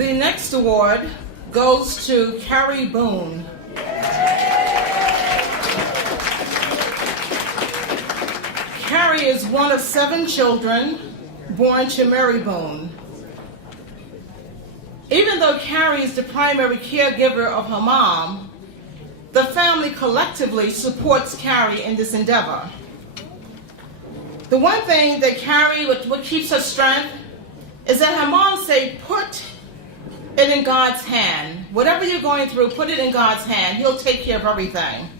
The next award goes to Carrie Boone. Carrie is one of 7 children born to Mary Boone. Even though Carrie is the primary caregiver of her mom, the family collectively supports Carrie in this endeavor. The one thing that Carrie, what keeps her strength, is that her mom said, put it in God's hand. Whatever you're going through, put it in God's hand. He'll take care of everything.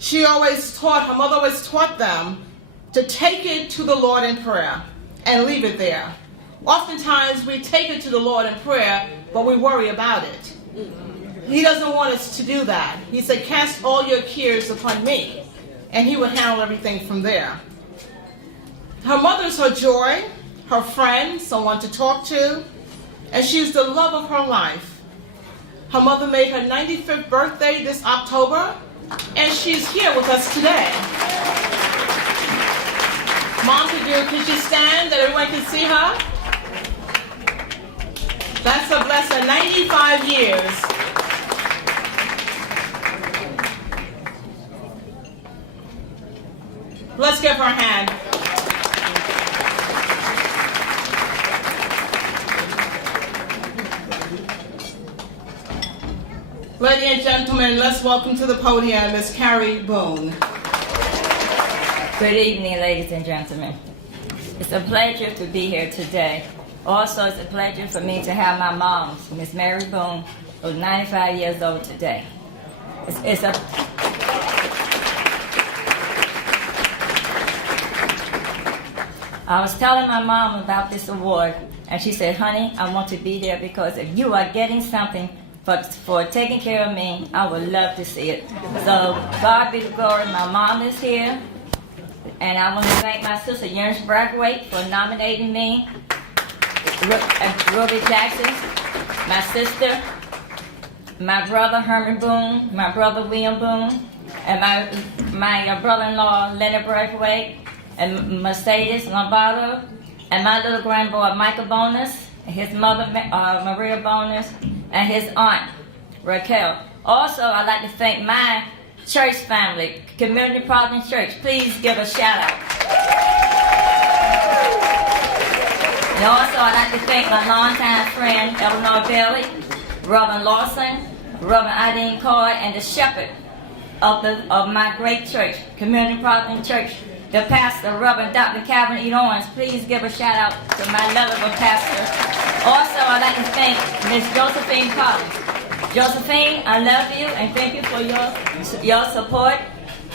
Her mother always taught them to take it to the Lord in prayer and leave it there. Oftentimes we take it to the Lord in prayer, but we worry about it. He doesn't want us to do that. He said, cast all your cares upon me, and he will handle everything from there. Her mother's her joy, her friend, someone to talk to, and she's the love of her life. Her mother made her 95th birthday this October, and she's here with us today. Mom, could you stand that everyone can see her? That's a blessing, 95 years. Let's give her a hand. Ladies and gentlemen, let's welcome to the podium Ms. Carrie Boone. Good evening, ladies and gentlemen. It's a pleasure to be here today. Also, it's a pleasure for me to have my mom, Miss Mary Boone, who's 95 years old today. I was telling my mom about this award, and she said, honey, I want to be there because if you are getting something for taking care of me, I would love to see it. So, God be the glory, my mom is here, and I want to thank my sister, Eunice Brathwaite, for nominating me, Ruby Jackson, my sister, my brother, Herman Boone, my brother, William Boone, and my brother-in-law, Leonard Brathwaite, and Mercedes Lombardo, and my little grandboy, Michael Bonus, and his mother, Maria Bonus, and his aunt, Raquel. Also, I'd like to thank my church family, Community Providence Church. Please give a shout out. And also, I'd like to thank my longtime friend, Eleanor Bailey, Reverend Lawson, Reverend Eileen Coy, and the shepherd of my great church, Community Providence Church, the pastor, Reverend Dr. Calvin E. Owens. Please give a shout out to my lovable pastor. Also, I'd like to thank Miss Josephine Collins. Josephine, I love you and thank you for your support.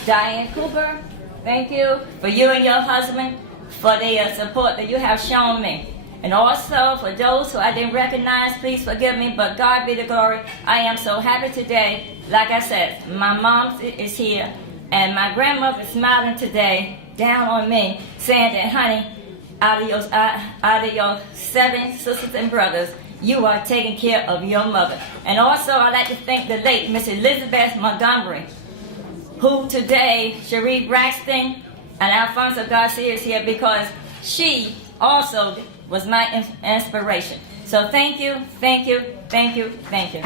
Diane Cooper, thank you for you and your husband for the support that you have shown me. And also, for those who I didn't recognize, please forgive me, but God be the glory. I am so happy today. Like I said, my mom is here, and my grandmother is smiling today down on me, saying that, honey, out of your 7 sisters and brothers, you are taking care of your mother. And also, I'd like to thank the late Miss Elizabeth Montgomery, who today, Cherie Braxton and Alfonso Garcia is here because she also was my inspiration. So thank you, thank you, thank you, thank you.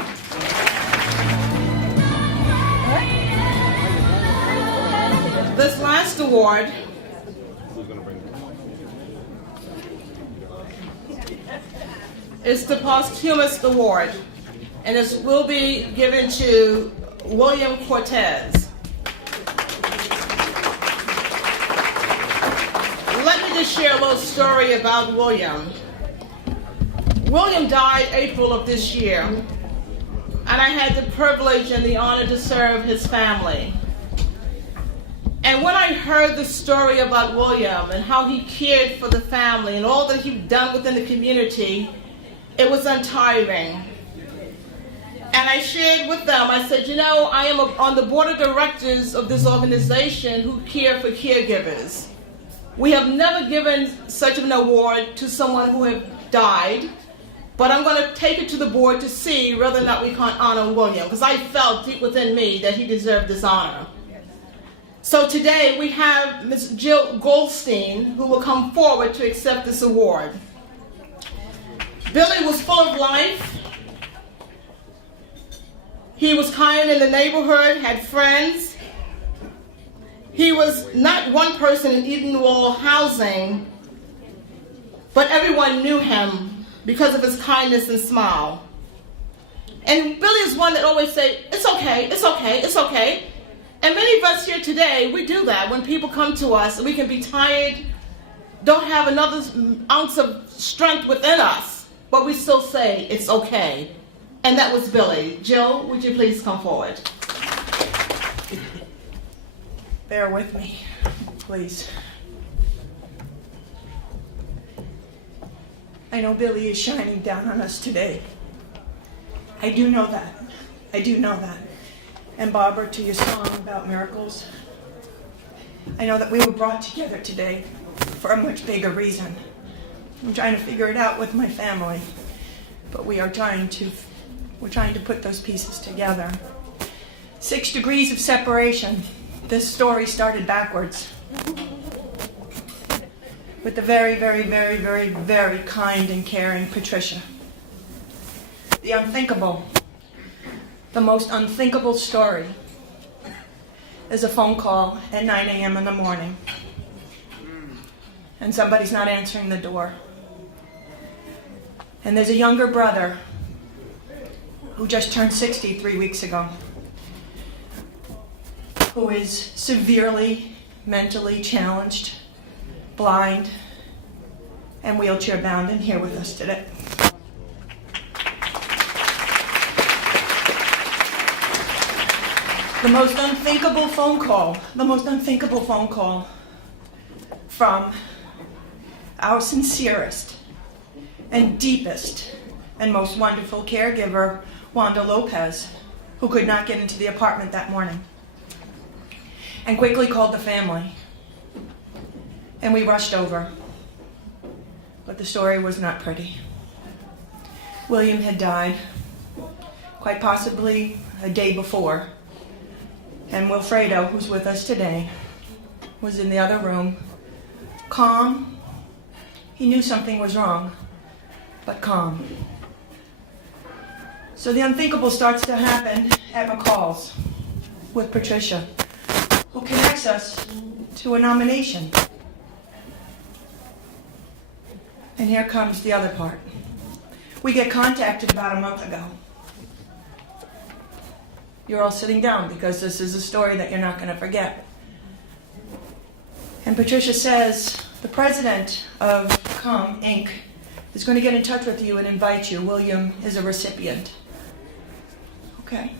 This last award is the posthumous award, and it will be given to William Cortez. Let me just share a little story about William. William died April of this year, and I had the privilege and the honor to serve his family. And when I heard the story about William and how he cared for the family and all that he'd done within the community, it was untiring. And I shared with them, I said, you know, I am on the board of directors of this organization who care for caregivers. We have never given such an award to someone who had died, but I'm going to take it to the board to see whether or not we can honor William, because I felt deep within me that he deserved this honor. So today we have Ms. Jill Goldstein, who will come forward to accept this award. Billy was full of life. He was kind in the neighborhood, had friends. He was not one person in Edenwald housing, but everyone knew him because of his kindness and smile. And Billy is one that always say, it's okay, it's okay, it's okay. And many of us here today, we do that. When people come to us, we can be tired, don't have another ounce of strength within us, but we still say, it's okay. And that was Billy. Jill, would you please come forward? Bear with me, please. I know Billy is shining down on us today. I do know that. I do know that. And Barbara, to your song about miracles, I know that we were brought together today for a much bigger reason. I'm trying to figure it out with my family, but we're trying to put those pieces together. 6 degrees of separation. This story started backwards with the very, very, very, very, very kind and caring Patricia. The unthinkable, the most unthinkable story is a phone call at 9 a.m. in the morning and somebody's not answering the door. And there's a younger brother who just turned 60 3 weeks ago, who is severely mentally challenged, blind, and wheelchair bound, and here with us today. The most unthinkable phone call from our sincerest and deepest and most wonderful caregiver, Wanda Lopez, who could not get into the apartment that morning, and quickly called the family. And we rushed over, but the story was not pretty. William had died, quite possibly a day before, and Wilfredo, who's with us today, was in the other room, calm. He knew something was wrong, but calm. So the unthinkable starts to happen at McCall's with Patricia, who connects us to a nomination. And here comes the other part. We get contacted about a month ago. You're all sitting down because this is a story that you're not going to forget. And Patricia says, the president of COME Inc. is going to get in touch with you and invite you. William is a recipient. Okay.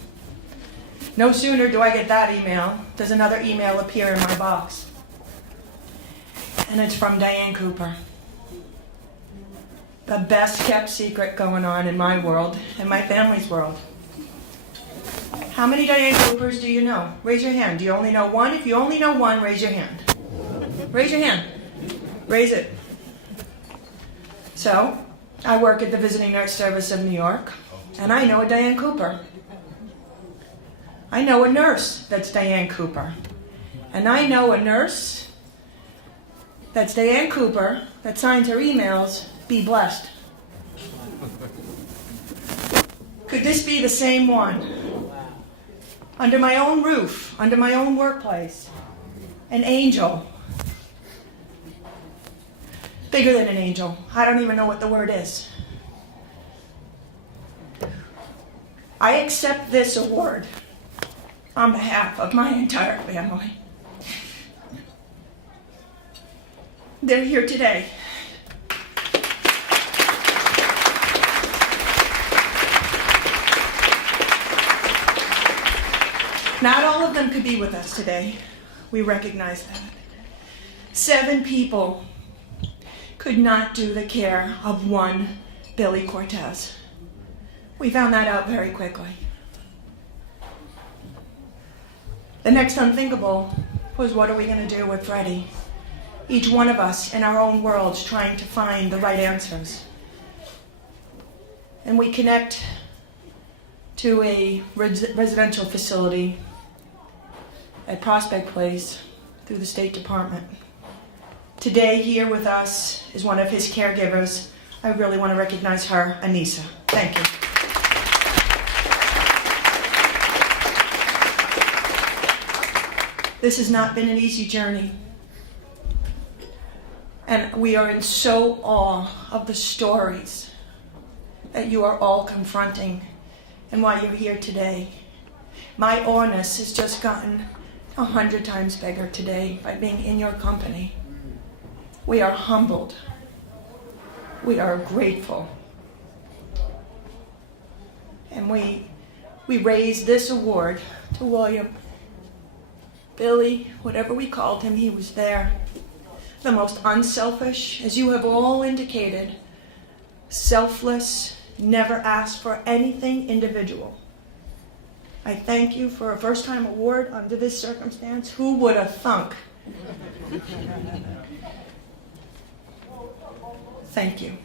No sooner do I get that email, does another email appear in my box. And it's from Diane Cooper. The best kept secret going on in my world, in my family's world. How many Diane Coopers do you know? Raise your hand. Do you only know one? If you only know one, raise your hand. Raise your hand. Raise it. So, I work at the Visiting Nurse Service of New York, and I know a Diane Cooper. I know a nurse that's Diane Cooper. And I know a nurse that's Diane Cooper that signs her emails, "Be blessed." Could this be the same one? Under my own roof, under my own workplace, an angel. Bigger than an angel. I don't even know what the word is. I accept this award on behalf of my entire family. They're here today. Not all of them could be with us today. We recognize that. 7 people could not do the care of one Billy Cortez. We found that out very quickly. The next unthinkable was, what are we going to do with Freddie? Each one of us in our own worlds trying to find the right answers. And we connect to a residential facility at Prospect Place through the State Department. Today, here with us is one of his caregivers, I really want to recognize her, Anissa. Thank you. This has not been an easy journey. And we are in so awe of the stories that you are all confronting and why you're here today. My awness has just gotten 100 times bigger today by being in your company. We are humbled. We are grateful. And we raise this award to William. Billy, whatever we called him, he was there. The most unselfish, as you have all indicated, selfless, never asked for anything individual. I thank you for a first-time award under this circumstance. Who would have thunk? Thank you.